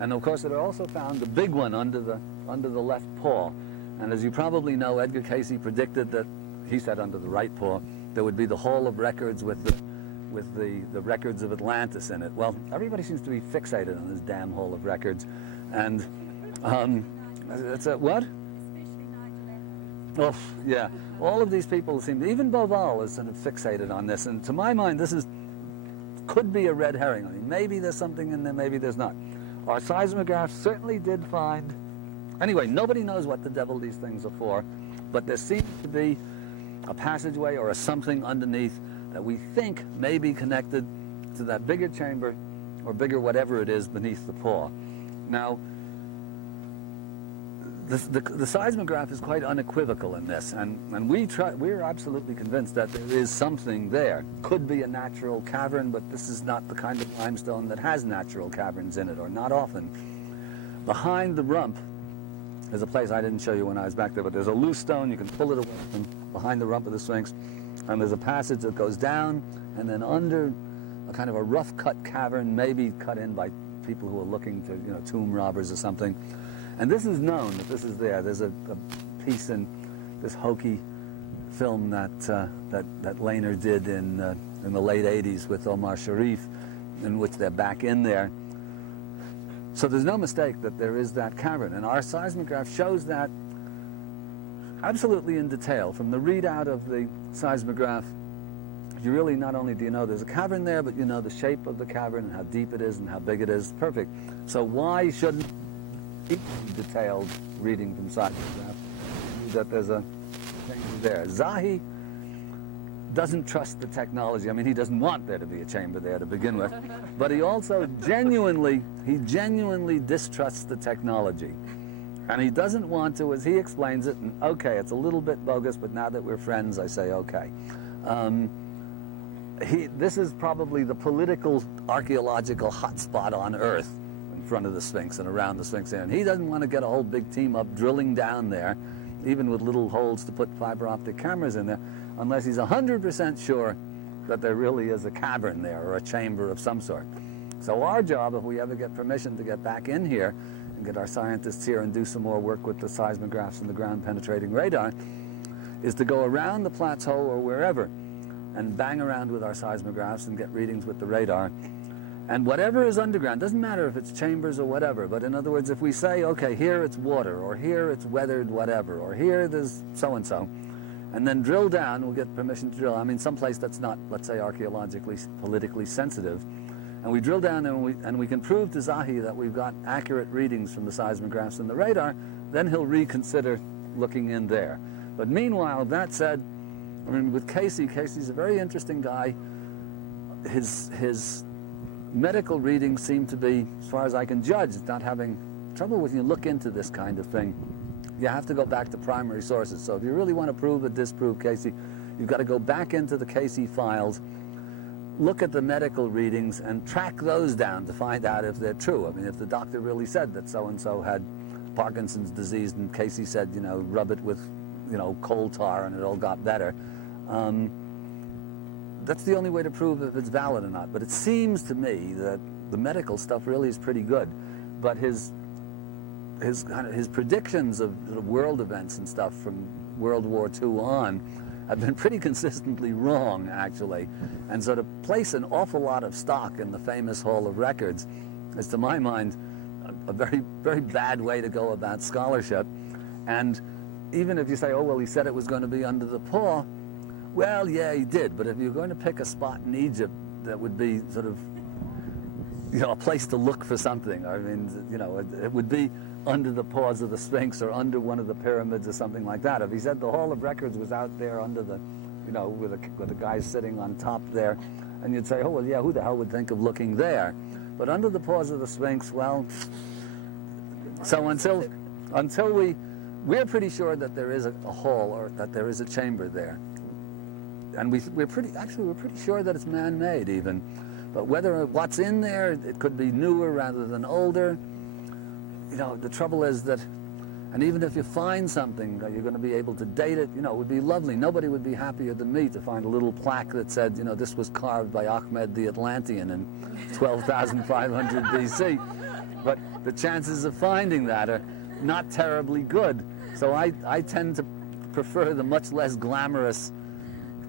And of course, it also found the big one under the left paw. And as you probably know, Edgar Cayce predicted that, he said under the right paw, there would be the Hall of Records with the records of Atlantis in it. Well, everybody seems to be fixated on this damn Hall of Records. And it's a, what? Oh, yeah. All of these people seem, even Beauval is sort of fixated on this. And to my mind, this could be a red herring. I mean, maybe there's something in there, maybe there's not. Our seismographs certainly did find... Anyway, nobody knows what the devil these things are for, but there seems to be a passageway or a something underneath that we think may be connected to that bigger chamber or bigger whatever it is beneath the paw. Now, the seismograph is quite unequivocal in this, and we're absolutely convinced that there is something there. Could be a natural cavern, but this is not the kind of limestone that has natural caverns in it, or not often. Behind the rump, there's a place I didn't show you when I was back there, but there's a loose stone. You can pull it away from behind the rump of the Sphinx, and there's a passage that goes down, and then under a kind of a rough-cut cavern, maybe cut in by people who are looking to, tomb robbers or something. And this is known that this is there. There's a piece in this hokey film that Lehner did in the late 80s with Omar Sharif, in which they're back in there. So there's no mistake that there is that cavern, and our seismograph shows that absolutely in detail. From the readout of the seismograph, you really not only do you know there's a cavern there, but you know the shape of the cavern and how deep it is and how big it is. Perfect. So why shouldn't detailed reading from seismograph that there's a thing there? Zahi doesn't trust the technology. I mean, he doesn't want there to be a chamber there to begin with, but he also genuinely distrusts the technology, and he doesn't want to, as he explains it. And okay, it's a little bit bogus, but now that we're friends, I say okay. This is probably the political archaeological hotspot on Earth, in front of the Sphinx and around the Sphinx, and he doesn't want to get a whole big team up drilling down there, even with little holes to put fiber optic cameras in there, unless he's 100% sure that there really is a cavern there or a chamber of some sort. So our job, if we ever get permission to get back in here and get our scientists here and do some more work with the seismographs and the ground penetrating radar, is to go around the plateau or wherever and bang around with our seismographs and get readings with the radar. And whatever is underground, doesn't matter if it's chambers or whatever, but in other words, if we say, okay, here it's water, or here it's weathered whatever, or here there's so-and-so, and then drill down, we'll get permission to drill, I mean, someplace that's not, let's say, archaeologically, politically sensitive, and we drill down and we can prove to Zahi that we've got accurate readings from the seismographs and the radar, then he'll reconsider looking in there. But meanwhile, that said, I mean, with Casey's a very interesting guy. His medical readings seem to be, as far as I can judge, not having trouble with you look into this kind of thing. You have to go back to primary sources. So if you really want to prove or disprove Cayce, you've got to go back into the Cayce files, look at the medical readings, and track those down to find out if they're true. I mean, if the doctor really said that so-and-so had Parkinson's disease and Cayce said, rub it with, coal tar and it all got better, that's the only way to prove if it's valid or not. But it seems to me that the medical stuff really is pretty good. But his predictions of world events and stuff from World War II on have been pretty consistently wrong, actually. And so to place an awful lot of stock in the famous Hall of Records is, to my mind, a very, very bad way to go about scholarship. And even if you say, oh, well, he said it was going to be under the paw, well, yeah, he did. But if you're going to pick a spot in Egypt that would be sort of, a place to look for something, I mean, it would be under the paws of the Sphinx or under one of the pyramids or something like that. If he said the Hall of Records was out there under the, with the guy sitting on top there, and you'd say, oh, well, yeah, who the hell would think of looking there? But under the paws of the Sphinx, well, so until we're pretty sure that there is a hall or that there is a chamber there. And we're pretty sure that it's man-made even. But what's in there, it could be newer rather than older. The trouble is that, and even if you find something, you're going to be able to date it, it would be lovely. Nobody would be happier than me to find a little plaque that said, this was carved by Ahmed the Atlantean in 12,500 BC. but the chances of finding that are not terribly good. So I tend to prefer the much less glamorous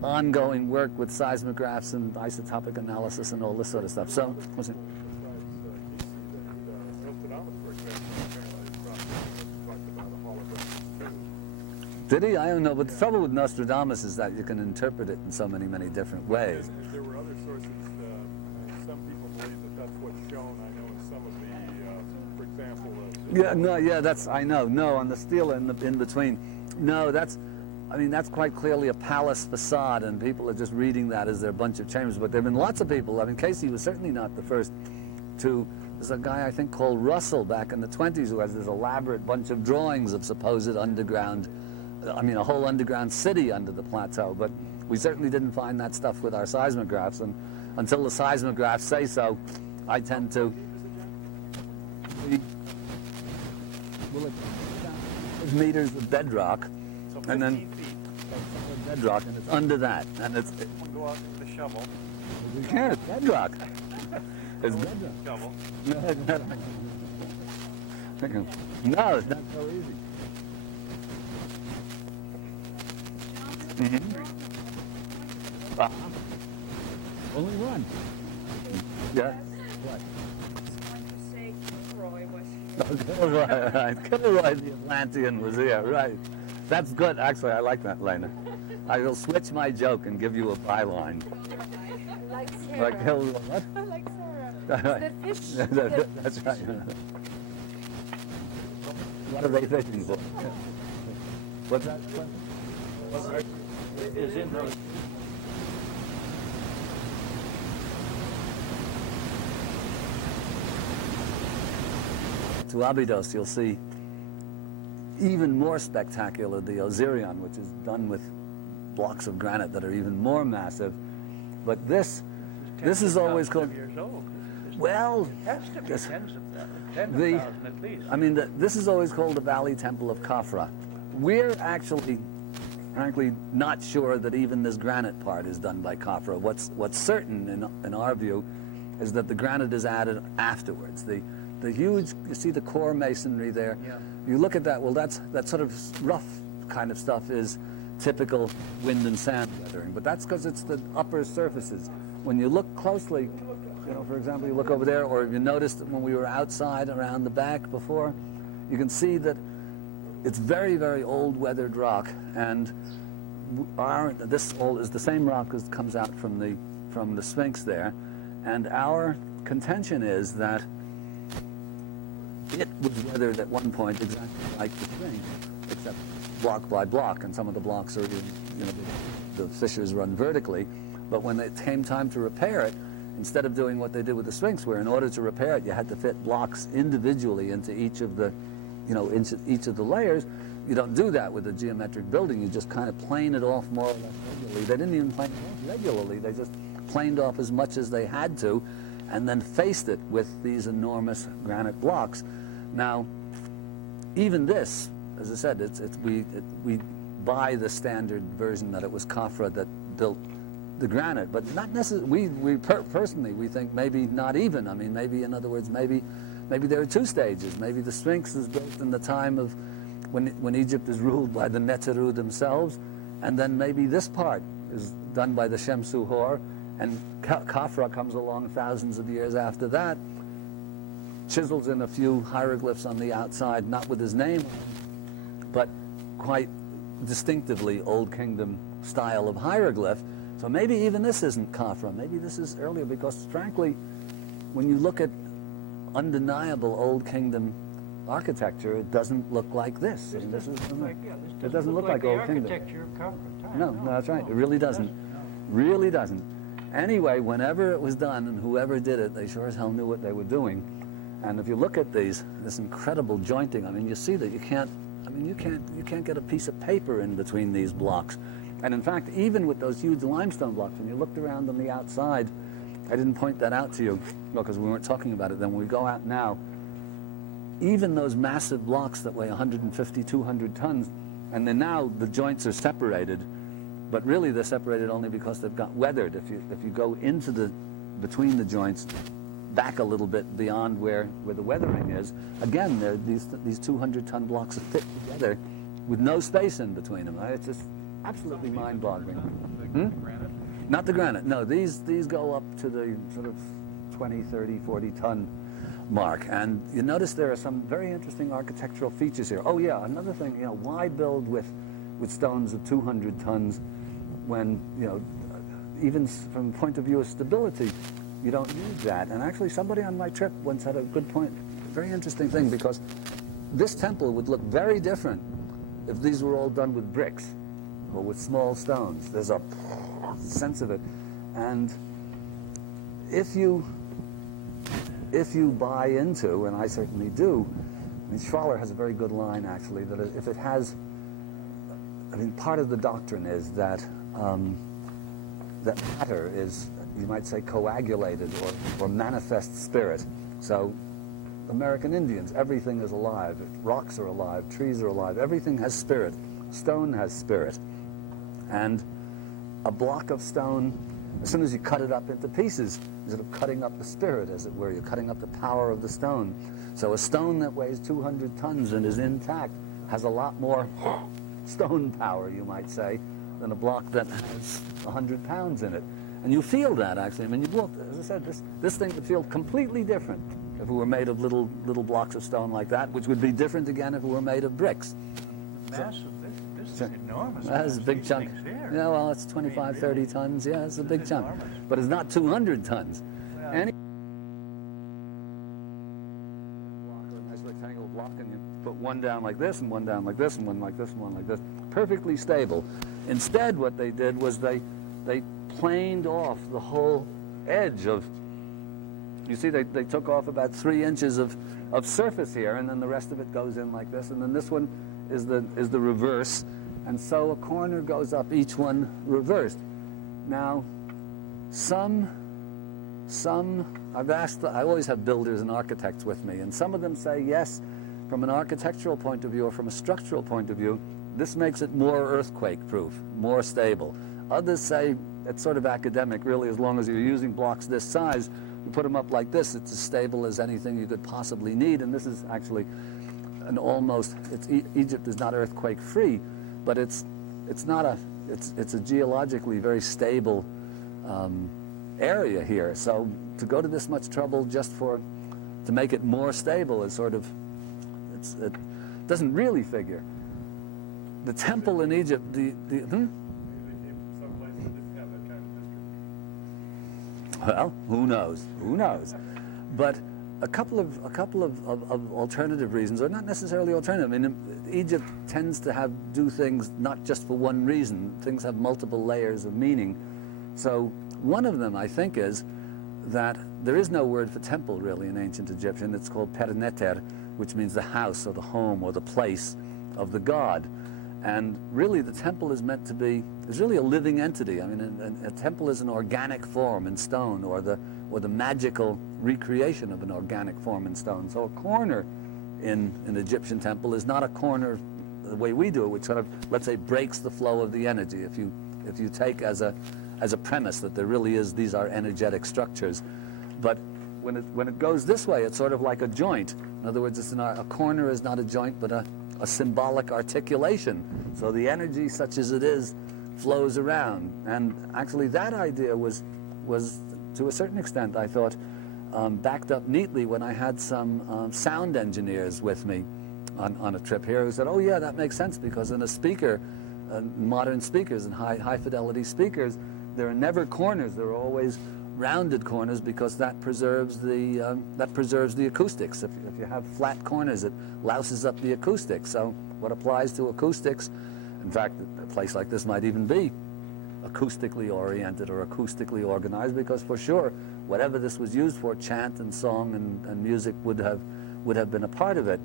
ongoing work with seismographs and isotopic analysis and all this sort of stuff. So, what's it? Did he? I don't know. But the trouble with Nostradamus is that you can interpret it in so many, many different ways. There were other sources. Some people believe that that's what's shown. I know in some of the, for example. Yeah. No. Yeah. That's. I know. No. On the stele in between. No. That's. I mean, that's quite clearly a palace facade, and people are just reading that as their bunch of chambers. But there have been lots of people. I mean, Casey was certainly not the first to. There's a guy I think called Russell back in the 20s who has this elaborate bunch of drawings of supposed underground. I mean, a whole underground city under the plateau, but we certainly didn't find that stuff with our seismographs, and until the seismographs say so, I tend to... There's meters of bedrock, So and then bedrock, and it's under that, and it's... Go out with the shovel. You can't, it's bedrock. It's bedrock. Shovel. No, it's not so easy. Only one. Yeah. What? Kilroy, right. Kilroy the Atlantean was here, right. That's good. Actually, I like that, Lena. I will switch my joke and give you a byline. Like Sarah. Like Kilroy, what? Like Sarah. The fish. That's right. What are they fishing for? What's that? Is in those. To Abydos, you'll see even more spectacular the Osirion, which is done with blocks of granite that are even more massive. But this is always called. Years old. Well, It has to be this- tens of thousands, the- 10,000 at least. I mean, this is always called the Valley Temple of Khafra. We're actually, frankly, not sure that even this granite part is done by Khafra. What's certain in our view is that the granite is added afterwards. The huge, you see the core masonry there? Yeah. You look at that, well, that sort of rough kind of stuff is typical wind and sand weathering, but that's because it's the upper surfaces. When you look closely, you know, for example, you look over there, or you noticed that when we were outside around the back before, you can see that it's very, very old weathered rock, and this is the same rock as comes out from the Sphinx there, and our contention is that it was weathered at one point exactly like the Sphinx, except block by block, and some of the blocks are, you know, the fissures run vertically. But when it came time to repair it, instead of doing what they did with the Sphinx, where in order to repair it, you had to fit blocks individually into each of the, you know, into each of the layers, you don't do that with a geometric building. You just kind of plane it off more or less regularly. They didn't even plane it off regularly. They just planed off as much as they had to, and then faced it with these enormous granite blocks. Now, even this, as I said, we buy the standard version that it was Khafra that built the granite, but not necessarily. Personally, we think maybe not even. I mean, maybe, in other words, maybe there are two stages. Maybe the Sphinx is built in the time of when Egypt is ruled by the Neteru themselves, and then maybe this part is done by the Shemsu Hor, and Khafra comes along thousands of years after that, chisels in a few hieroglyphs on the outside, not with his name, but quite distinctively Old Kingdom style of hieroglyph. So maybe even this isn't Khafra. Maybe this is earlier, because frankly, when you look at undeniable Old Kingdom architecture, it doesn't look like this. This It doesn't look like Old Kingdom. The architecture of Khafra time. No, that's right. It really doesn't. Really doesn't. Anyway, whenever it was done, and whoever did it, they sure as hell knew what they were doing. And if you look at this incredible jointing, I mean, you see that you can't get a piece of paper in between these blocks. And in fact, even with those huge limestone blocks, when you looked around on the outside, I didn't point that out to you because we weren't talking about it then. When we go out now, even those massive blocks that weigh 150, 200 tons, and then now the joints are separated, but really they're separated only because they've got weathered. If you go into between the joints, back a little bit beyond where the weathering is. Again, they're these 200-ton blocks that fit together with no space in between them. Right? It's just absolutely mind-boggling. Not the granite. No, these go up to the sort of 20, 30, 40-ton mark. And you notice there are some very interesting architectural features here. Oh yeah, another thing, why build with stones of 200 tons when, even from the point of view of stability, you don't need that. And actually somebody on my trip once had a good point, very interesting thing, because this temple would look very different if these were all done with bricks or with small stones. There's a sense of it. And if you buy into, and I certainly do, Schwaller has a very good line actually, that if it has, part of the doctrine is that that matter is, you might say, coagulated or manifest spirit. So American Indians, everything is alive. Rocks are alive, trees are alive, everything has spirit. Stone has spirit. And a block of stone, as soon as you cut it up into pieces, you're sort of cutting up the spirit, as it were. You're cutting up the power of the stone. So a stone that weighs 200 tons and is intact has a lot more stone power, you might say, than a block that has 100 pounds in it. And you feel that, actually. You look, as I said, this thing would feel completely different if it were made of little blocks of stone like that, which would be different again if it were made of bricks. Massive. This is enormous. That's a big chunk. Yeah, well, it's 25, 30 tons. Yeah, it's a big chunk. But it's not 200 tons. Yeah. Any nice rectangle block, and you put one down like this, and one down like this, and one like this, and one like this. Perfectly stable. Instead, what they did was they planed off the whole edge of, you see, they took off about 3 inches of surface here, and then the rest of it goes in like this, and then this one is the reverse, and so a corner goes up, each one reversed. Now, I've asked, I always have builders and architects with me, and some of them say, yes, from an architectural point of view or from a structural point of view, this makes it more earthquake-proof, more stable. Others say it's sort of academic, really, as long as you're using blocks this size, you put them up like this, it's as stable as anything you could possibly need, and this is actually an almost, Egypt is not earthquake-free, but it's a geologically very stable area here. So to go to this much trouble just to make it more stable is sort of, it doesn't really figure. The temple in Egypt, Maybe they came from someplace that didn't have that kind of history. well, who knows? Who knows? But a couple of alternative reasons, or not necessarily alternative. Egypt tends to do things not just for one reason. Things have multiple layers of meaning. So one of them, I think, is that there is no word for temple, really, in ancient Egyptian. It's called perneter, which means the house or the home or the place of the god. And really, the temple is meant to be, it's really a living entity. A temple is an organic form in stone, or the magical recreation of an organic form in stone. So a corner in an Egyptian temple is not a corner the way we do it, which sort of, let's say, breaks the flow of the energy. If you take as a premise that there really is, these are energetic structures. But when it goes this way, it's sort of like a joint. In other words, a corner is not a joint, but a symbolic articulation. So the energy, such as it is, flows around. And actually that idea was to a certain extent, I thought, backed up neatly when I had some sound engineers with me on a trip here who said, oh yeah, that makes sense, because in a speaker, modern speakers and high fidelity speakers, there are never corners, there are always rounded corners, because that preserves the acoustics. If you have flat corners, it louses up the acoustics. So what applies to acoustics, in fact, a place like this might even be acoustically oriented or acoustically organized, because for sure, whatever this was used for, chant and song and music would have been a part of it.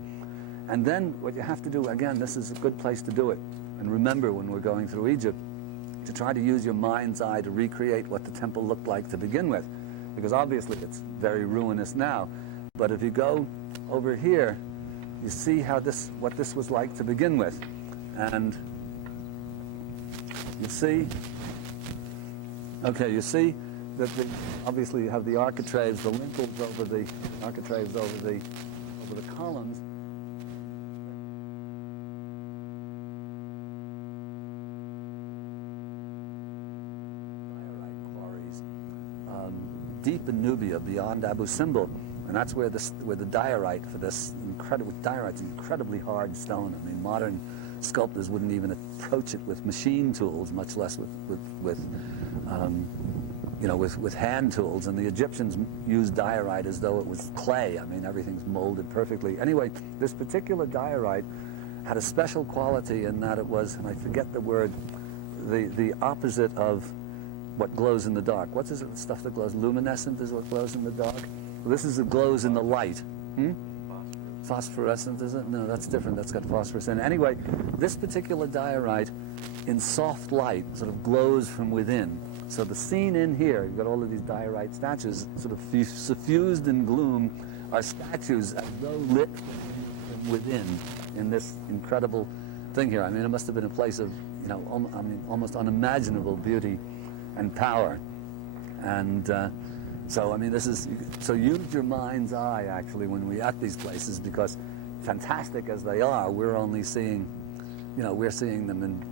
And then what you have to do, again, this is a good place to do it. And remember, when we're going through Egypt, to try to use your mind's eye to recreate what the temple looked like to begin with. Because obviously it's very ruinous now. But if you go over here, you see what this was like to begin with. And you see obviously you have the architraves, the lintels over the architraves over the columns. Diorite quarries deep in Nubia, beyond Abu Simbel, and that's where the diorite for this diorite's incredibly hard stone. I mean, modern sculptors wouldn't even approach it with machine tools, much less with hand tools. And the Egyptians used diorite as though it was clay. I mean, everything's molded perfectly. Anyway, this particular diorite had a special quality in that it was, and I forget the word, the opposite of what glows in the dark. What's the stuff that glows? Luminescent is what glows in the dark? Well, this is what glows in the light. Phosphorescent, is it? No, that's different. That's got phosphorus in it. Anyway, this particular diorite in soft light sort of glows from within. So the scene in here, you've got all of these diorite statues sort of suffused in gloom, are statues as though lit from within in this incredible thing here. I mean, it must have been a place of, almost unimaginable beauty and power. And so, I mean, so use your mind's eye, actually, when we're at these places, because fantastic as they are, we're only seeing, we're seeing them in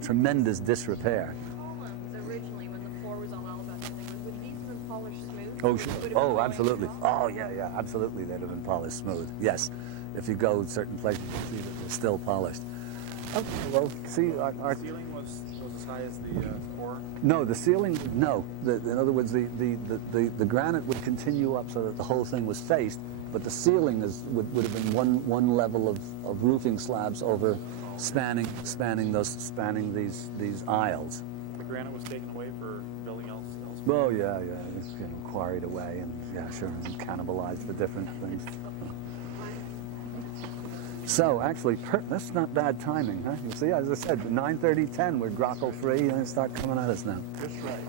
tremendous disrepair. Columns originally, when the floor was all alabaster, would these have been polished smooth? Oh, sure. Oh, absolutely. Oh, yeah, absolutely. They'd have been polished smooth. Yes. If you go to certain places, you see that they're still polished. Okay, well, see, our ceiling was as high as the core? No, the ceiling, no. In other words, the granite would continue up so that the whole thing was faced, but the ceiling would have been one level of roofing slabs over spanning these aisles. The granite was taken away for building else. Oh yeah, it's quarried away and and cannibalized for different things. So actually, that's not bad timing, huh? You see, as I said, 9:30, 10, we're Grockle free, and they start coming at us now. Just right.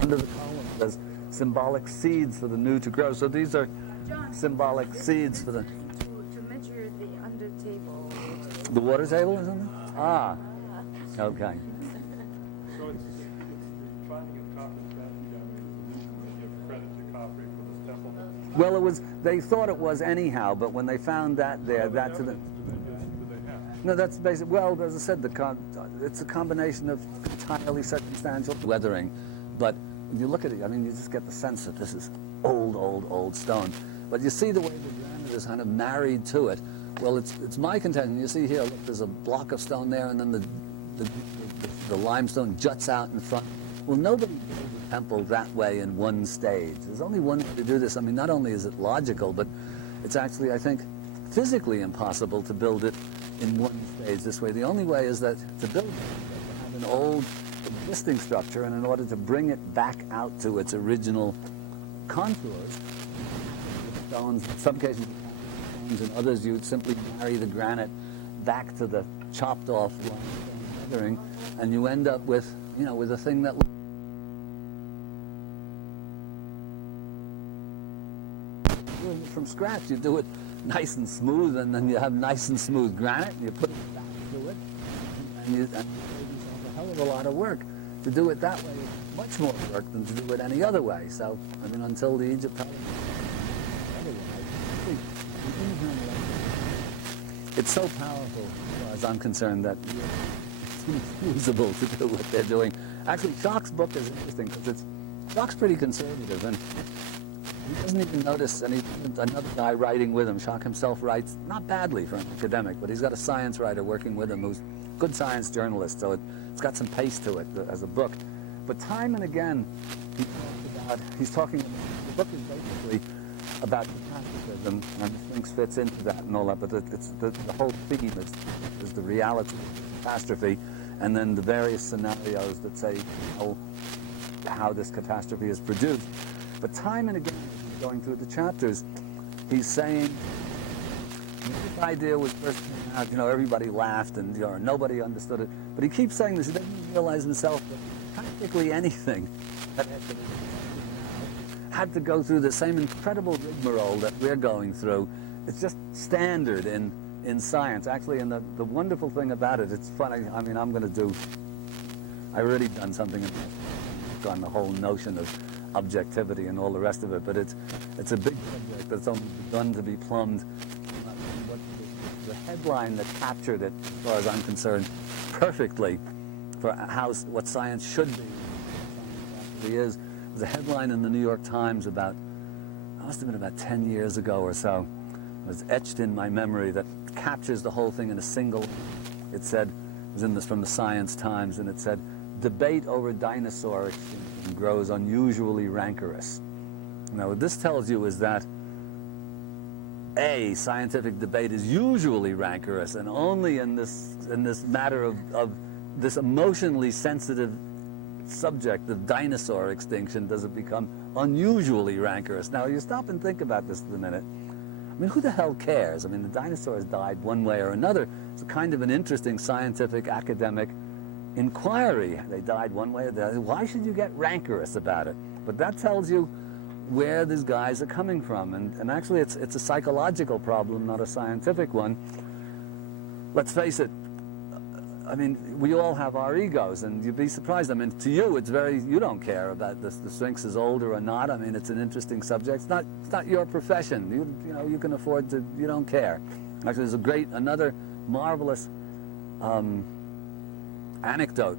Under the column, there's symbolic seeds for the new to grow. So these are symbolic seeds for the... To measure the under table. The water table or something? Ah, okay. So it's finding a copper statue down there is the reason they give credit to Khafre for this temple. Well, they thought it was anyhow, but when they found that there, that's... Do they have? No, that's basic. Well, as I said, it's a combination of entirely circumstantial weathering. But when you look at it, I mean, you just get the sense that this is old stone. But you see the way the granite is kind of married to it. Well, it's my contention. You see here, look, there's a block of stone there, and then the limestone juts out in front. Well, nobody builds a temple that way in one stage. There's only one way to do this. I mean, not only is it logical, but it's actually, I think, physically impossible to build it in one stage this way. The only way is that to build it, you have an old existing structure, and in order to bring it back out to its original contours, stones, in some cases, stones, in others, you'd simply marry the granite back to the chopped off limestone weathering, and you end up with, you know, with a thing that from scratch. You do it nice and smooth, and then you have nice and smooth granite, and you put it back to it, and you save yourself a hell of a lot of work. To do it that way is much more work than to do it any other way. So, I mean, until the Egyptology, it's so powerful, as far as I'm concerned, that it's inexcusable to do what they're doing. Actually, Schock's book is interesting because Schock's pretty conservative, and he doesn't even notice another guy writing with him. Schock himself writes, not badly for an academic, but he's got a science writer working with him who's a good science journalist, so it's got some pace to it as a book. But time and again, the book is basically about catastrophism, and the Sphinx fits into that and all that, but the whole theme is the reality of catastrophe, and then the various scenarios that say how this catastrophe is produced. But time and again, going through the chapters, he's saying, this idea was first came out, you know, everybody laughed and, you know, nobody understood it. But he keeps saying this, he doesn't even realize himself that practically anything that had to go through the same incredible rigmarole that we're going through. It's just standard in science. Actually, and the wonderful thing about it, it's funny, I mean, I've already done something on the whole notion of objectivity and all the rest of it, but it's a big subject that's only begun to be plumbed. The headline that captured it, as far as I'm concerned, perfectly for what science should be, was a headline in the New York Times it must have been about 10 years ago or so. It was etched in my memory that captures the whole thing in a single. It said, it was from the Science Times, and it said, "Debate over dinosaur extinction grows unusually rancorous." Now, what this tells you is that scientific debate is usually rancorous, and only in this matter of this emotionally sensitive subject of dinosaur extinction does it become unusually rancorous. Now, you stop and think about this for a minute. I mean, who the hell cares? I mean, the dinosaurs died one way or another. It's kind of an interesting scientific, academic inquiry. They died one way or the other. Why should you get rancorous about it? But that tells you where these guys are coming from. And actually, it's a psychological problem, not a scientific one. Let's face it, I mean, we all have our egos, and you'd be surprised. I mean, to you, you don't care about the Sphinx is older or not. I mean, it's an interesting subject. It's not your profession. You know, you can afford to, you don't care. Actually, there's another marvelous anecdote.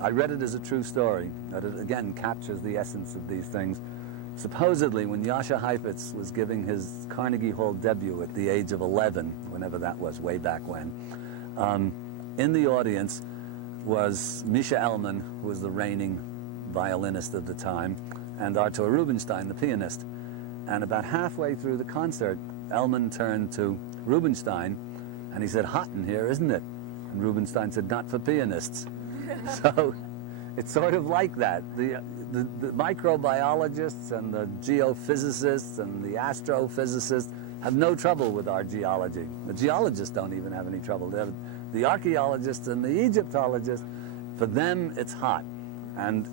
I read it as a true story, that it again captures the essence of these things. Supposedly, when Jascha Heifetz was giving his Carnegie Hall debut at the age of 11, whenever that was, way back when, in the audience was Misha Elman, who was the reigning violinist of the time, and Artur Rubinstein, the pianist. And about halfway through the concert, Elman turned to Rubinstein, and he said, "Hot in here, isn't it?" And Rubinstein said, "Not for pianists." So it's sort of like that. The microbiologists and the geophysicists and the astrophysicists have no trouble with our geology. The geologists don't even have any trouble. The archaeologists and the Egyptologists, for them, it's hot. And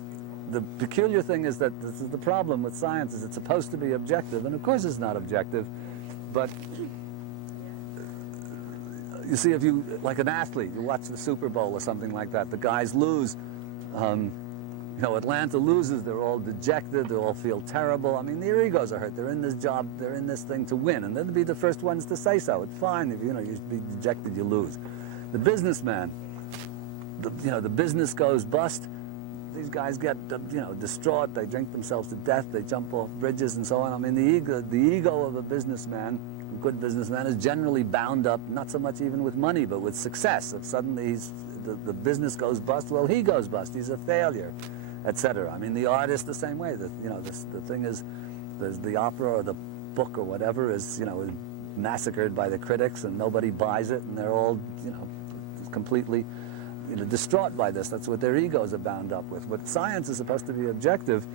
the peculiar thing is that this is the problem with science, is it's supposed to be objective, and of course it's not objective, but you see, if you, like an athlete, you watch the Super Bowl or something like that, the guys lose, you know, Atlanta loses, they're all dejected, they all feel terrible. I mean, their egos are hurt. They're in this job, they're in this thing to win, and they'll be the first ones to say so. It's fine if, you know, you be dejected, you lose. The businessman, the business goes bust, these guys get, distraught. They drink themselves to death. They jump off bridges and so on. I mean, the ego of a businessman, a good businessman, is generally bound up not so much even with money, but with success. If suddenly the business goes bust, well, he goes bust. He's a failure, etc. I mean, the artist the same way. The thing is, the opera or the book or whatever is massacred by the critics, and nobody buys it, and they're all completely distraught by this. That's what their egos are bound up with. But science is supposed to be objective,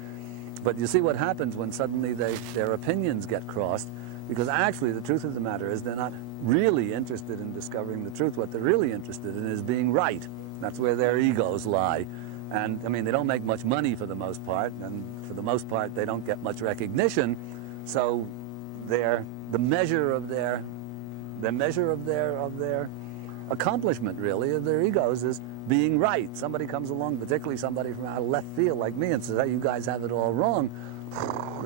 but you see what happens when suddenly their opinions get crossed, because actually the truth of the matter is they're not really interested in discovering the truth. What they're really interested in is being right. That's where their egos lie. And I mean, they don't make much money for the most part, and for the most part they don't get much recognition. So the measure of their accomplishment, really, of their egos is being right. Somebody comes along, particularly somebody from out of left field like me, and says, "Hey, you guys have it all wrong."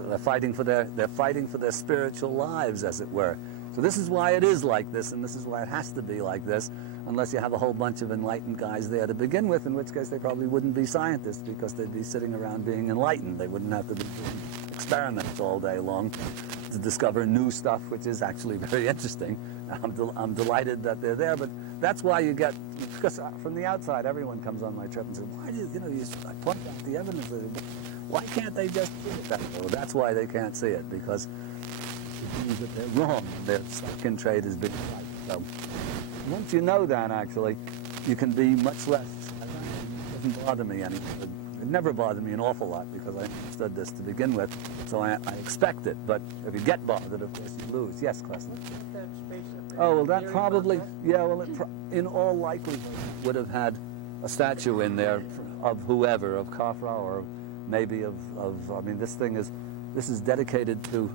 They're fighting for their spiritual lives, as it were. So this is why it is like this, and this is why it has to be like this, unless you have a whole bunch of enlightened guys there to begin with, in which case they probably wouldn't be scientists, because they'd be sitting around being enlightened. They wouldn't have to be doing experiments all day long to discover new stuff, which is actually very interesting. I'm delighted that they're there, but that's why you get, because from the outside everyone comes on my trip and says, why do I point out the evidence, why can't they just see it that way? Well, that's why they can't see it, because it means that they're wrong. Their stock in trade is being right. So once you know that, actually, you can be much less, it doesn't bother me anymore. It never bothered me an awful lot, because I understood this to begin with, so I expect it. But if you get bothered, of course, you lose. Yes, Klesson? That space up there. Oh, well, that Theory probably, about yeah, well, in all likelihood would have had a statue in there of whoever, of Khafra, or maybe of I mean, this is dedicated to,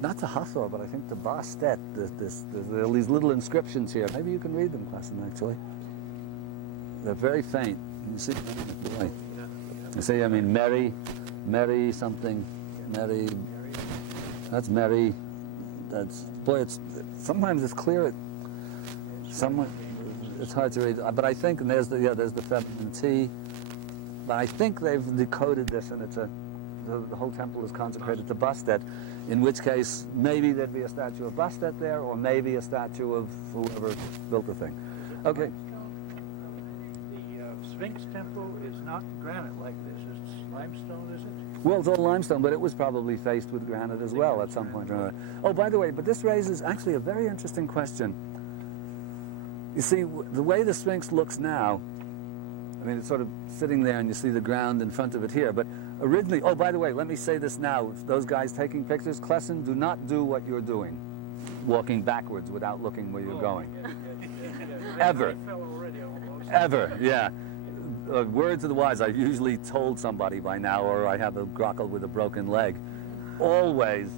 not to Hathor, but I think to Bastet. There are these little inscriptions here. Maybe you can read them, Klesson, actually. They're very faint. You see, boy. You see, I mean, Mary something, Mary, that's Mary, that's, boy, sometimes it's clear, it's hard to read, but I think, and there's the feminine T, but I think they've decoded this, and the whole temple is consecrated to Bastet, in which case, maybe there'd be a statue of Bastet there, or maybe a statue of whoever built the thing. Okay. The Sphinx temple is not granite like this. It's limestone, is it? Well, it's all limestone, but it was probably faced with granite as well at some point or another. Oh, by the way, but this raises actually a very interesting question. You see, the way the Sphinx looks now, I mean, it's sort of sitting there and you see the ground in front of it here, but originally, oh, by the way, let me say this now. Those guys taking pictures, Klesson, do not do what you're doing, walking backwards without looking where you're going. Ever. I fell already almost. Ever, yeah. Word to the wise, I've usually told somebody by now, or I have a grockle with a broken leg. Always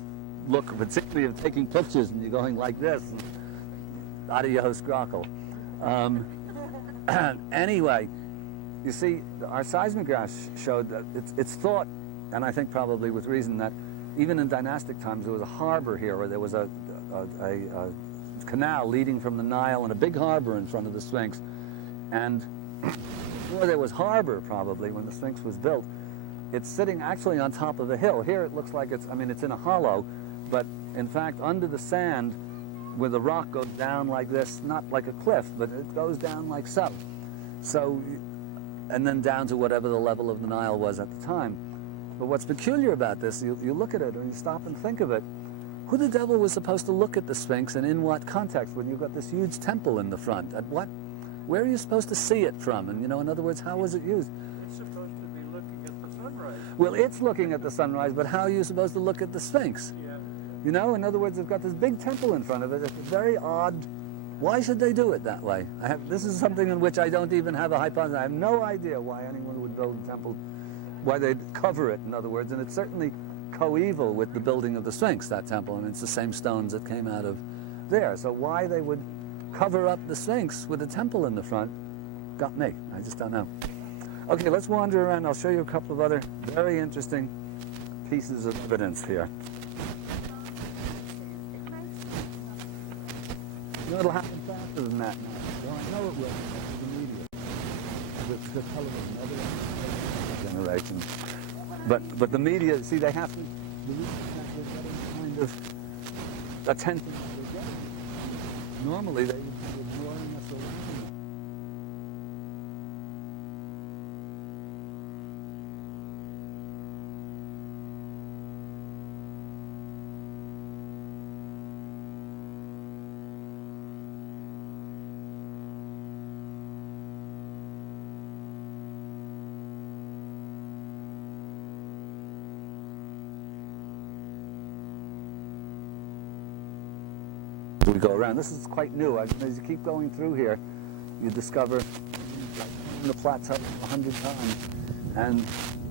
look, particularly if taking pictures and you're going like this, and adios grockle. Anyway, you see, our seismographs showed that it's thought, and I think probably with reason, that even in dynastic times there was a harbor here, or there was a canal leading from the Nile and a big harbor in front of the Sphinx. And before there was harbor, probably, when the Sphinx was built, it's sitting actually on top of a hill. Here it looks like it's in a hollow, but in fact under the sand, where the rock goes down like this, not like a cliff, but it goes down like so. So, and then down to whatever the level of the Nile was at the time. But what's peculiar about this, you look at it and you stop and think of it, who the devil was supposed to look at the Sphinx, and in what context, when you've got this huge temple in the front? Where are you supposed to see it from? And, in other words, how was it used? It's supposed to be looking at the sunrise. Well, it's looking at the sunrise, but how are you supposed to look at the Sphinx? Yeah. In other words, they've got this big temple in front of it. It's very odd. Why should they do it that way? This is something in which I don't even have a hypothesis. I have no idea why anyone would build a temple, why they'd cover it, in other words. And it's certainly coeval with the building of the Sphinx, that temple. And it's the same stones that came out of there. So why they would cover up the Sphinx with a temple in the front got me. I just don't know. Okay, let's wander around. I'll show you a couple of other very interesting pieces of evidence here. It'll happen faster than that now. Well, I know it will. It's immediate. the television, every generation. But the media, see, they have to, the reason that we're getting kind of attention that we're getting. Normally they would be ignoring us around them. We go around. This is quite new. As you keep going through here, you discover the plateau 100 times, and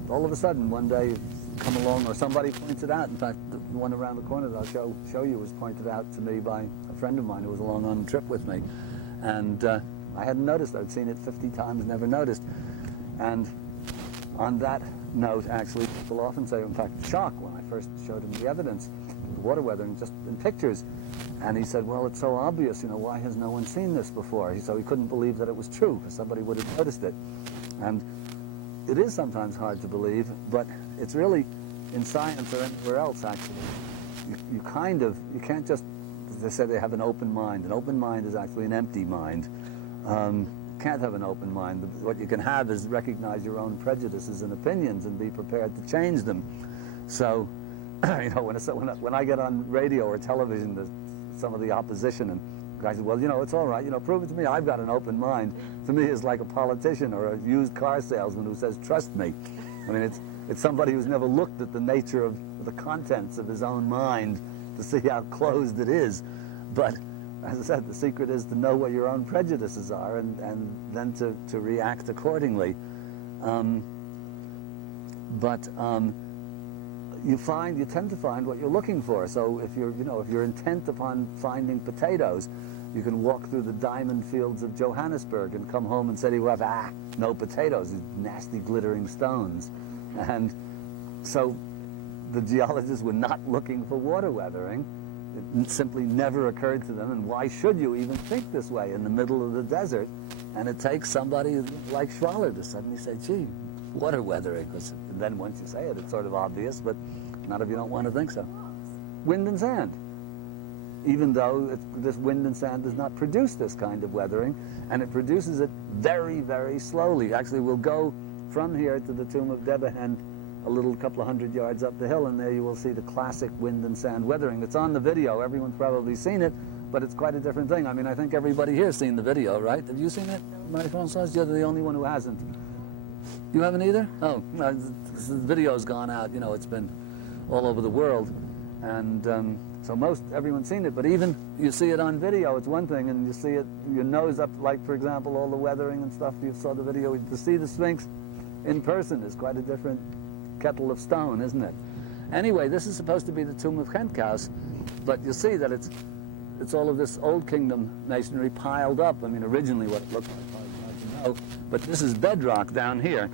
all of a sudden one day you come along, or somebody points it out. In fact, the one around the corner that I'll show you was pointed out to me by a friend of mine who was along on a trip with me, and I hadn't noticed. I'd seen it 50 times, never noticed. And on that note, actually, people often say, in fact, shock when I first showed him the evidence, the water weathering, just in pictures. And he said, well, it's so obvious, why has no one seen this before? So he couldn't believe that it was true, because somebody would have noticed it. And it is sometimes hard to believe, but it's really, in science or anywhere else, actually, you can't just, as they say, they have an open mind. An open mind is actually an empty mind. Can't have an open mind. What you can have is recognize your own prejudices and opinions and be prepared to change them. So, when I get on radio or television, some of the opposition, and guys say, well, it's all right, prove it to me. I've got an open mind. To me, it's like a politician or a used car salesman who says, trust me. I mean, it's somebody who's never looked at the nature of the contents of his own mind to see how closed it is. But as I said, the secret is to know what your own prejudices are and then to react accordingly. You tend to find what you're looking for. So if you're intent upon finding potatoes, you can walk through the diamond fields of Johannesburg and come home and say to your wife, no potatoes, these nasty glittering stones. And so the geologists were not looking for water weathering. It simply never occurred to them, and why should you even think this way in the middle of the desert? And it takes somebody like Schwaller to suddenly say, gee, water weathering. And then once you say it, it's sort of obvious, but not if you don't want to think so. Wind and sand. Even though this wind and sand does not produce this kind of weathering, and it produces it very, very slowly. Actually, we'll go from here to the tomb of Debehen, a little couple of 100 yards up the hill, and there you will see the classic wind and sand weathering. It's on the video. Everyone's probably seen it, but it's quite a different thing. I mean, I think everybody here has seen the video, right? Have you seen it, Marie-Françoise? You're the only one who hasn't. You haven't either? Oh, no, the video's gone out. It's been all over the world, and so everyone's seen it. But even you see it on video, it's one thing, and you see it, your nose up, like for example, all the weathering and stuff. You saw the video. To see the Sphinx in person is quite a different kettle of stone, isn't it? Anyway, this is supposed to be the tomb of Kentkaus, but you see that it's all of this Old Kingdom masonry piled up. I mean, originally what it looked like, hard to know, but this is bedrock down here,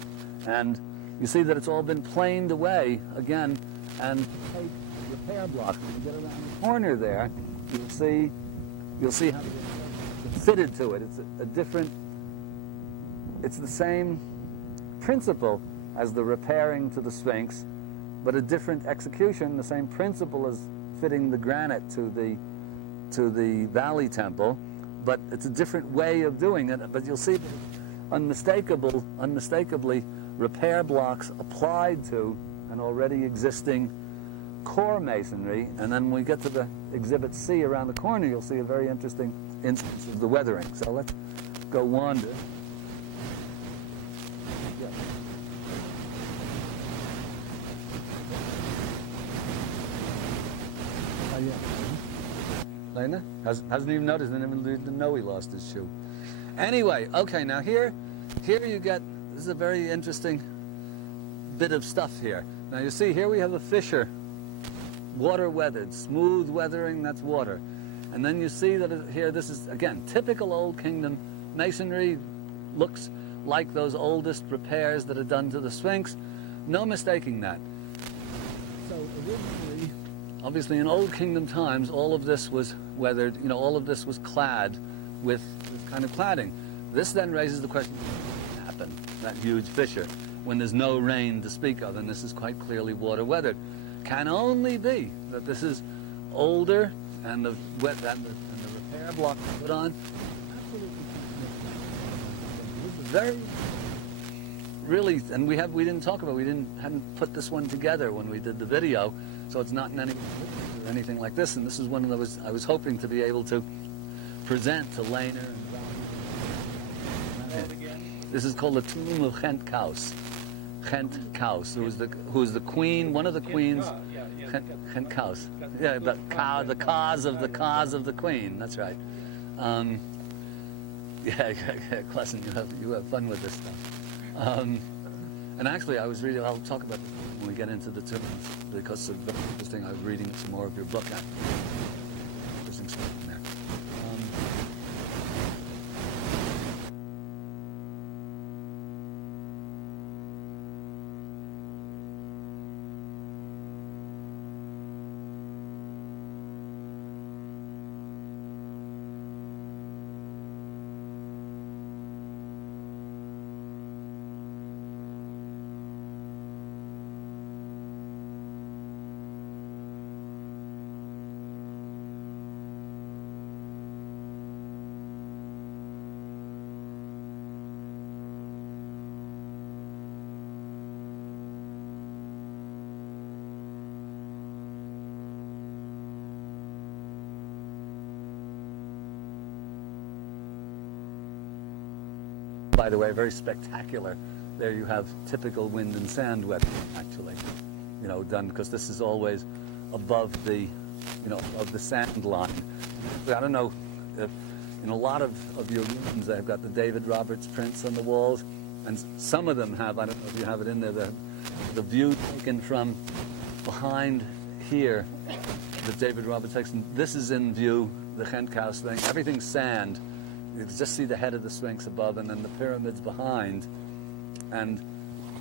and you see that it's all been planed away again, and take repair blocks. When you get around the corner there, you'll see how it's fitted to it. It's the same principle as the repairing to the Sphinx, but a different execution, the same principle as fitting the granite to the Valley Temple, but it's a different way of doing it. But you'll see that unmistakably repair blocks applied to an already existing core masonry, and then when we get to the Exhibit C around the corner, you'll see a very interesting instance of the weathering. So let's go wander. Yeah. Yeah. Lena? Hasn't even noticed, didn't know he lost his shoe. Anyway, okay, now here you get, this is a very interesting bit of stuff here. Now you see, here we have a fissure, water weathered, smooth weathering, that's water. And then you see that here, this is, again, typical Old Kingdom masonry, looks like those oldest repairs that are done to the Sphinx. No mistaking that. So originally, obviously in Old Kingdom times, all of this was weathered, all of this was clad with this kind of cladding. This then raises the question, what happened? that huge fissure, when there's no rain to speak of, and this is quite clearly water weathered. Can only be that this is older, and the repair block put on absolutely very really, and we didn't talk about, hadn't put this one together when we did the video, so it's not in any or anything like this. And this is one of those I was hoping to be able to present to Lehner and this is called the tomb of Gent Kaus. Gent Kaus, who was the queen, one of the queens. Gent Kaus. Yeah, the cause of the queen. That's right. Yeah, Klesson, you have fun with this stuff. And actually, I'll talk about this when we get into the tombs, because it's very interesting. I was reading some more of your book. Interesting stuff in there. By the way, very spectacular. There you have typical wind and sand weathering, actually, done, because this is always above the, of the sand line. I don't know if in a lot of your rooms they've got the David Roberts prints on the walls, and some of them have, I don't know if you have it in there, the view taken from behind here, the David Roberts takes, and this is in view, the Gent Kaus thing. Everything's sand. You can just see the head of the Sphinx above, and then the pyramids behind. And,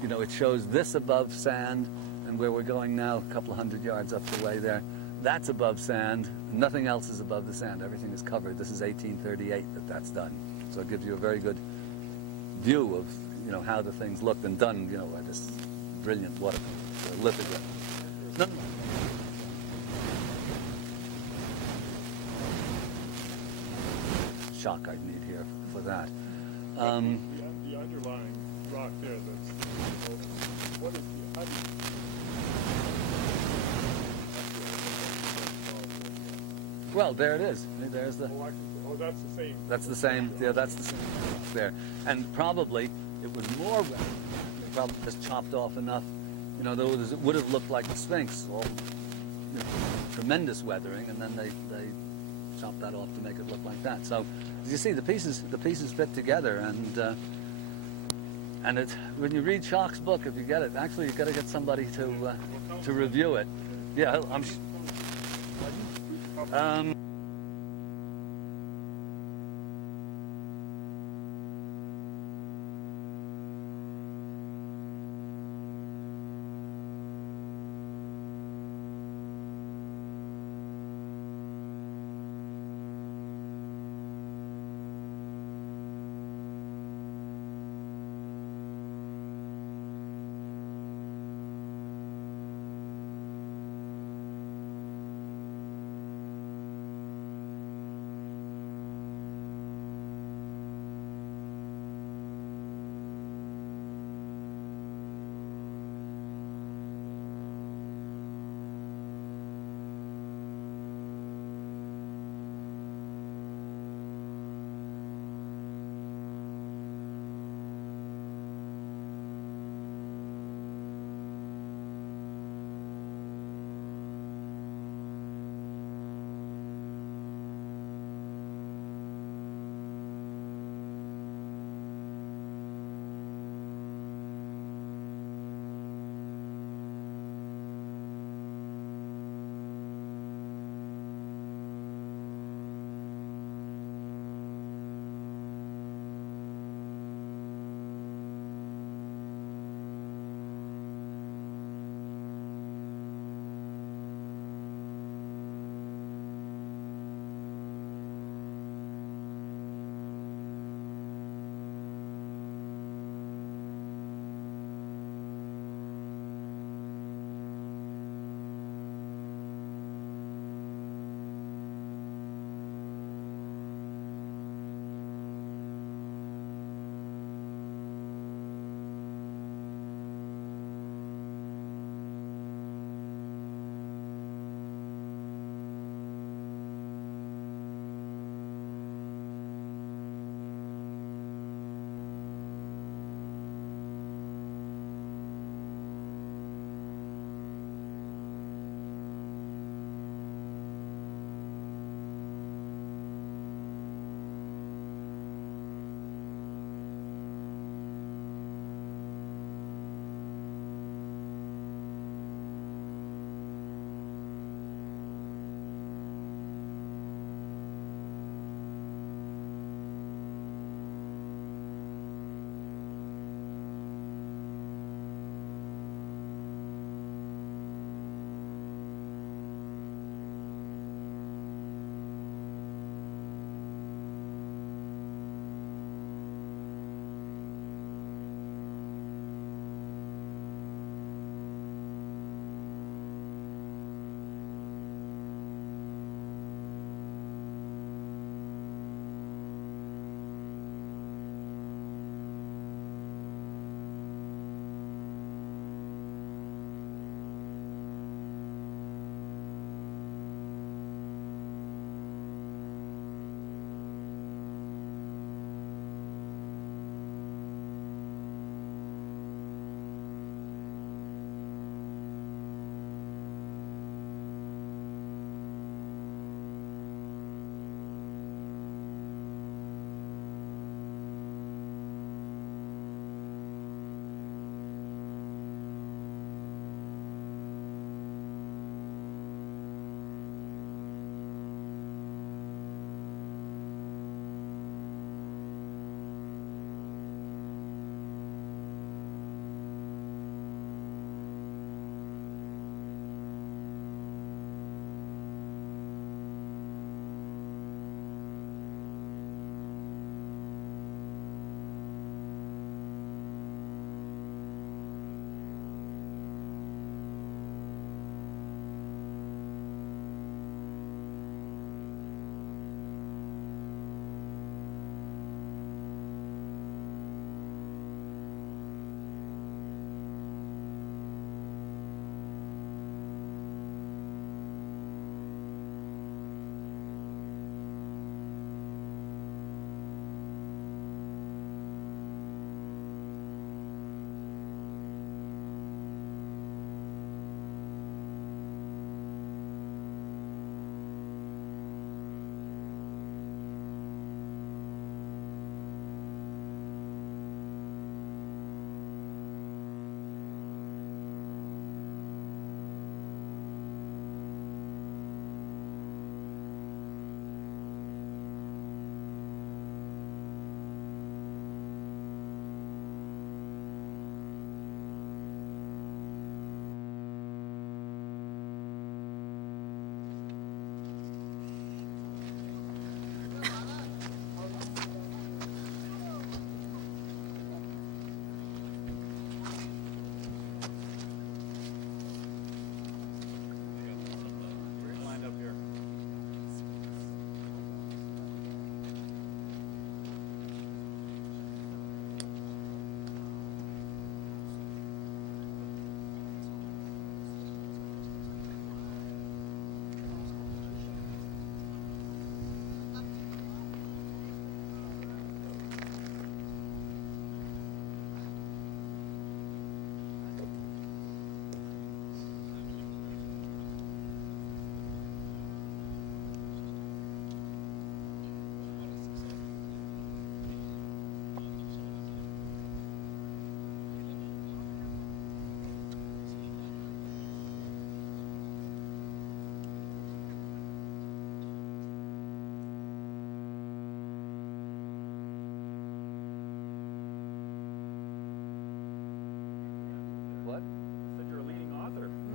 it shows this above sand, and where we're going now, a couple of 100 yards up the way there, that's above sand. Nothing else is above the sand. Everything is covered. This is 1838 that's done. So it gives you a very good view of, how the things looked and done, by this brilliant lithograph. No. Shock I'd need here for that. The underlying rock there, what is how do you... Well, there it is. There's the... that's the same. That's the same, yeah, that's the same there. And probably it was more wet. They probably just chopped off enough, it would have looked like the Sphinx, all tremendous weathering, and then they chopped that off to make it look like that. So, as you see, the pieces fit together, and it, when you read Schock's book, if you get it, actually you've got to get somebody to review it. Yeah,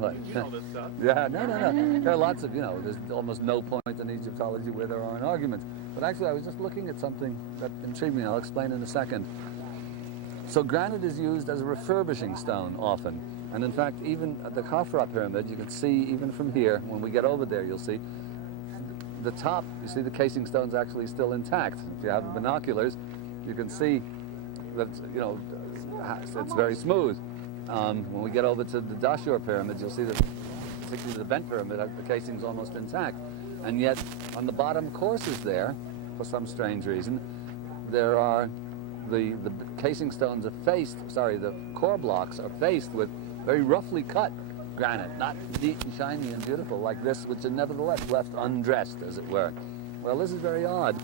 What? You know this stuff. Yeah, no. There are lots of, there's almost no point in Egyptology where there aren't arguments. But actually, I was just looking at something that intrigued me. I'll explain in a second. So granite is used as a refurbishing stone often. And in fact, even at the Khafra pyramid, you can see, even from here, when we get over there, you'll see the top, you see the casing stone's actually still intact. If you have binoculars, you can see that, it's very smooth. When we get over to the Dashur pyramids, you'll see that, particularly the Bent pyramid, the casing's almost intact. And yet, on the bottom courses there, for some strange reason, there are the casing stones are the core blocks are faced with very roughly cut granite, not neat and shiny and beautiful like this, which are nevertheless left undressed, as it were. Well, this is very odd.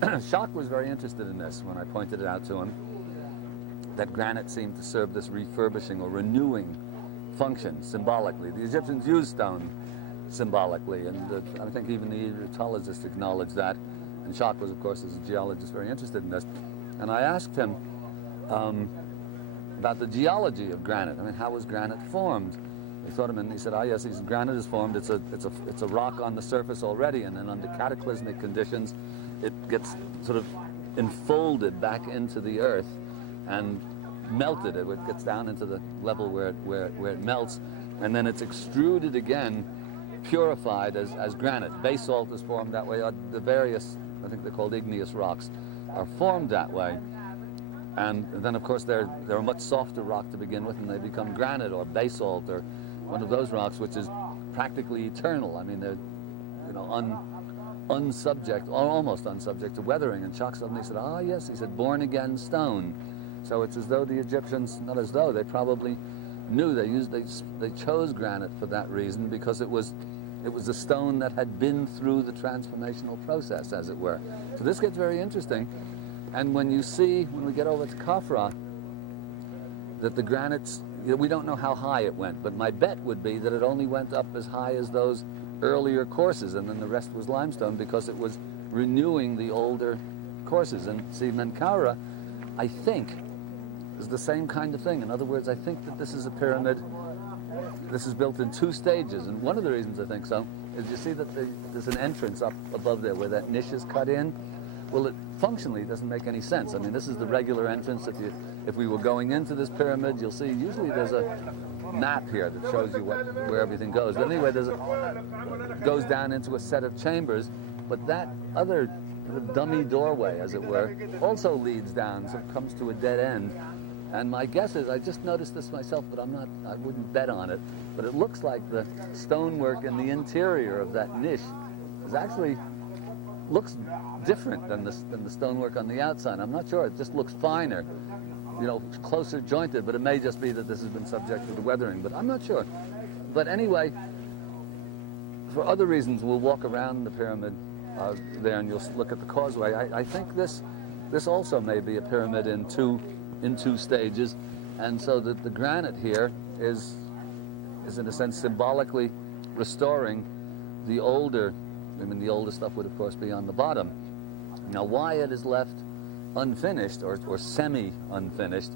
Schock was very interested in this when I pointed it out to him, that granite seemed to serve this refurbishing or renewing function symbolically. The Egyptians used stone symbolically, and I think even the Egyptologists acknowledged that. And Schock was, of course, as a geologist, very interested in this. And I asked him about the geology of granite. I mean, how was granite formed? He thought of him and he said, yes, granite is formed. It's a rock on the surface already, and then under cataclysmic conditions, it gets sort of enfolded back into the earth and melted. It gets down into the level where it melts, and then it's extruded again, purified as granite. Basalt is formed that way. The various, I think they're called igneous rocks, are formed that way. And then, of course, they're a much softer rock to begin with, and they become granite or basalt or one of those rocks, which is practically eternal. I mean, they're, unsubject, or almost unsubject to weathering. And Schock suddenly said, yes, he said, born again stone. So it's as though the Egyptians, not as though, they probably knew they chose granite for that reason, because it was a stone that had been through the transformational process, as it were. So this gets very interesting. And when we get over to Khafra, that the granites, we don't know how high it went, but my bet would be that it only went up as high as those earlier courses, and then the rest was limestone, because it was renewing the older courses. And see, Menkaura, I think, is the same kind of thing. In other words, I think that this is a pyramid. This is built in 2 stages, and one of the reasons I think so is you see that there's an entrance up above there where that niche is cut in. Well, it functionally doesn't make any sense. I mean, this is the regular entrance. If we were going into this pyramid, you'll see usually there's a map here that shows you where everything goes. But anyway, it goes down into a set of chambers, but that other dummy doorway, as it were, also leads down, so it comes to a dead end. And my guess is, I just noticed this myself, but I wouldn't bet on it, but it looks like the stonework in the interior of that niche looks different than the stonework on the outside. I'm not sure, it just looks finer, closer jointed, but it may just be that this has been subject to weathering, but I'm not sure. But anyway, for other reasons, we'll walk around the pyramid there, and you'll look at the causeway. I think this also may be a pyramid in two stages, and so that the granite here is in a sense symbolically restoring the older. I mean, the older stuff would of course be on the bottom. Now, why it is left unfinished or semi-unfinished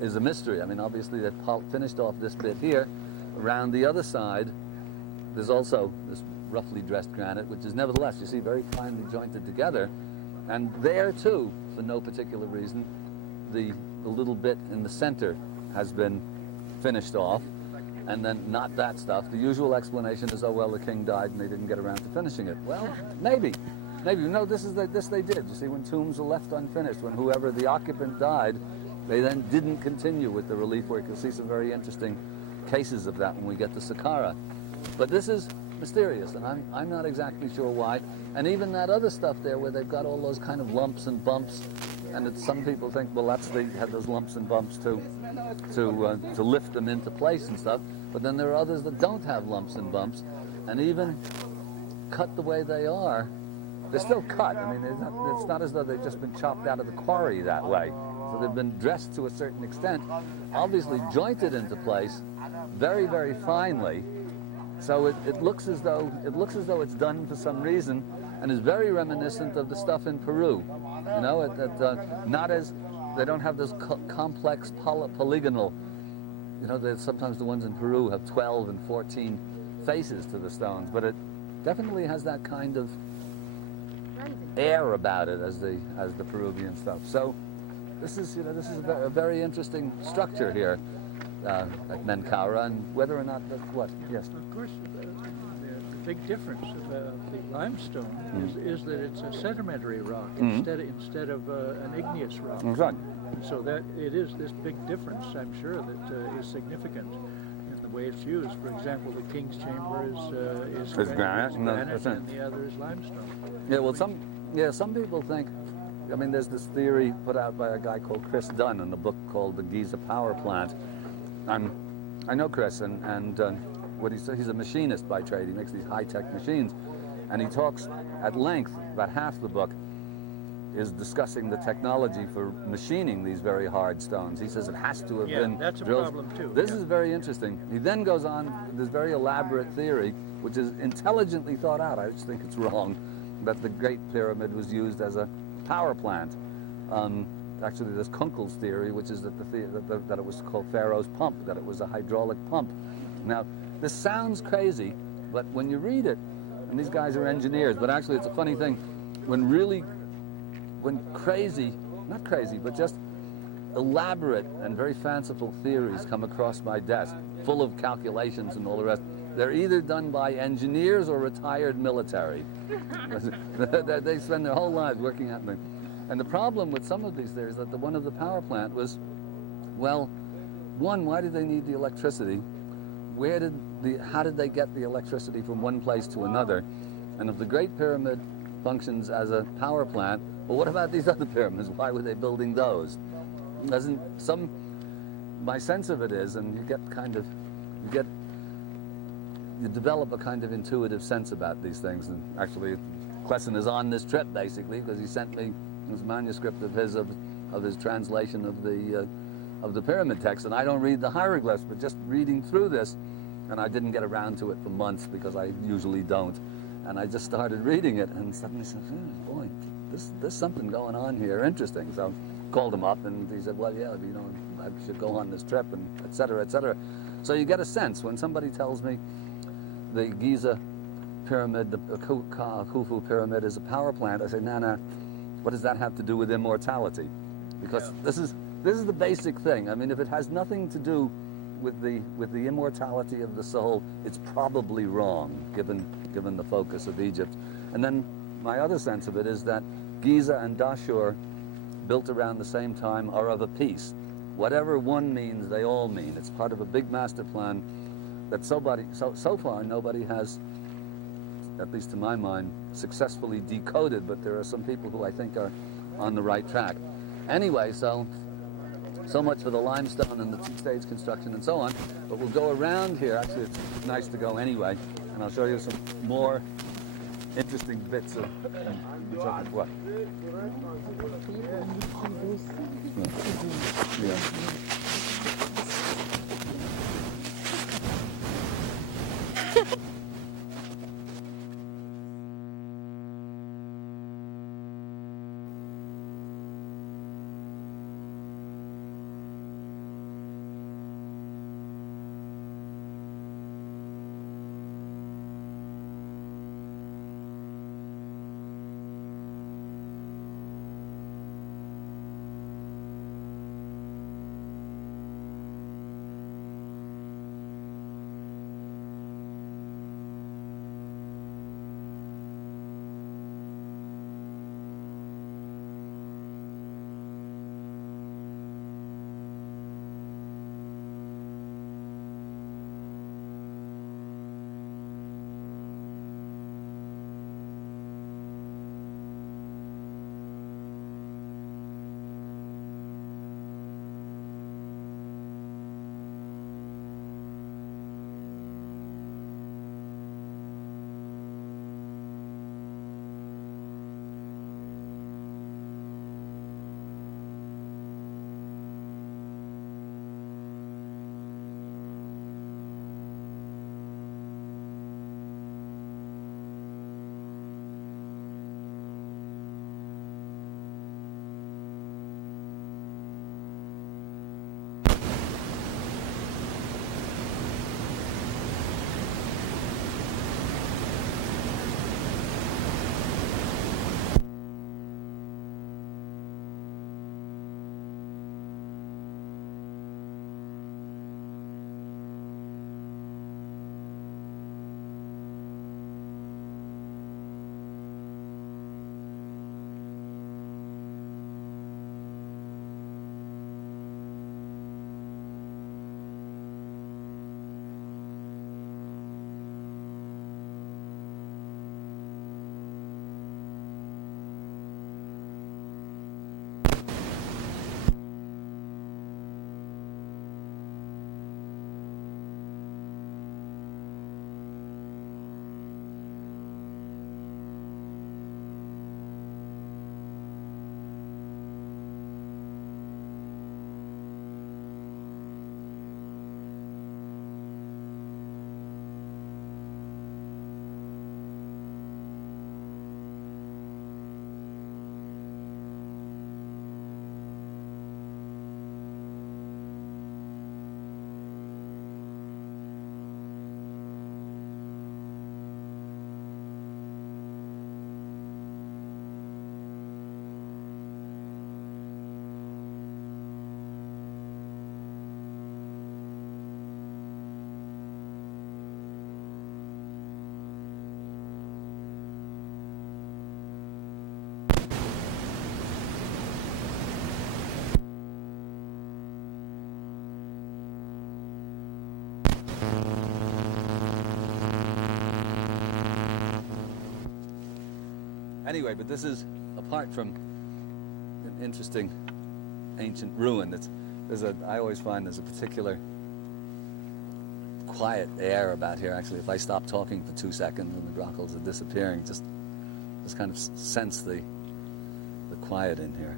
is a mystery. I mean, obviously they finished off this bit here. Around the other side, there's also this roughly dressed granite, which is nevertheless, you see, very finely jointed together. And there too, for no particular reason, the little bit in the center has been finished off, and then not that stuff. The usual explanation is, the king died and they didn't get around to finishing it. Well, maybe. No, this they did. You see, when tombs are left unfinished, when whoever the occupant died, they then didn't continue with the relief work. You'll see some very interesting cases of that when we get to Saqqara. But this is mysterious, and I'm not exactly sure why. And even that other stuff there, where they've got all those kind of lumps and bumps, and some people think, they had those lumps and bumps to lift them into place and stuff. But then there are others that don't have lumps and bumps, and even cut the way they are, they're still cut. I mean, it's not as though they've just been chopped out of the quarry that way. So they've been dressed to a certain extent, obviously jointed into place, very, very finely. So it looks as though it's done for some reason, and is very reminiscent of the stuff in Peru. Not as they don't have those complex polygonal, you know, sometimes the ones in Peru have 12 and 14 faces to the stones, but it definitely has that kind of air about it as the Peruvian stuff. So this is, you know, this is a very interesting structure here at Menkaura, and whether or not that's what, yes. Of course, the big difference of the limestone is that it's a sedimentary rock instead of an igneous rock. Exactly. So that it is this big difference, I'm sure, that is significant in the way it's used. For example, the King's Chamber is granite, and the other is limestone. Yeah, well, some people think, I mean, there's this theory put out by a guy called Chris Dunn in a book called The Giza Power Plant. I know Chris, and what he said, he's a machinist by trade. He makes these high-tech machines, and he talks at length, about half the book is discussing the technology for machining these very hard stones. He says it has to have been that's a drilled. problem too. This is very interesting. He then goes on with this very elaborate theory, which is intelligently thought out. I just think it's wrong, that the Great Pyramid was used as a power plant. Actually, there's Kunkel's theory, which is that that it was called Pharaoh's pump, that it was a hydraulic pump. Now, this sounds crazy, but when you read it, and these guys are engineers, but actually it's a funny thing, when crazy, not crazy, but just elaborate and very fanciful theories come across my desk, full of calculations and all the rest, they're either done by engineers or retired military. They spend their whole lives working at them. And the problem with some of these theories, that the one of the power plant was, well, one, why did they need the electricity? How did they get the electricity from one place to another? And if the Great Pyramid functions as a power plant, well, what about these other pyramids? Why were they building those? My sense of it is, and you develop a kind of intuitive sense about these things. And actually, Klesson is on this trip basically because he sent me this manuscript of his translation of the pyramid text, and I don't read the hieroglyphs, but just reading through this, and I didn't get around to it for months because I usually don't, and I just started reading it, and suddenly said, boy, there's something going on here, interesting. So I called him up, and he said, well, yeah, you know, I should go on this trip, and et cetera, et cetera. So you get a sense when somebody tells me the Giza pyramid, the Khufu pyramid is a power plant, I say, nah, what does that have to do with immortality? Because this is the basic thing. I mean, if it has nothing to do with the immortality of the soul, it's probably wrong, given the focus of Egypt. And then my other sense of it is that Giza and Dashur, built around the same time, are of a piece. Whatever one means, they all mean. It's part of a big master plan that so far nobody has, at least to my mind, successfully decoded, but there are some people who I think are on the right track. Anyway, so much for the limestone and the two-stage construction and so on, but we'll go around here. Actually, it's nice to go anyway, and I'll show you some more interesting bits of what? Yeah. Anyway, but this is, apart from an interesting ancient ruin, I always find there's a particular quiet air about here. Actually, if I stop talking for 2 seconds and the grockles are disappearing, just kind of sense the quiet in here.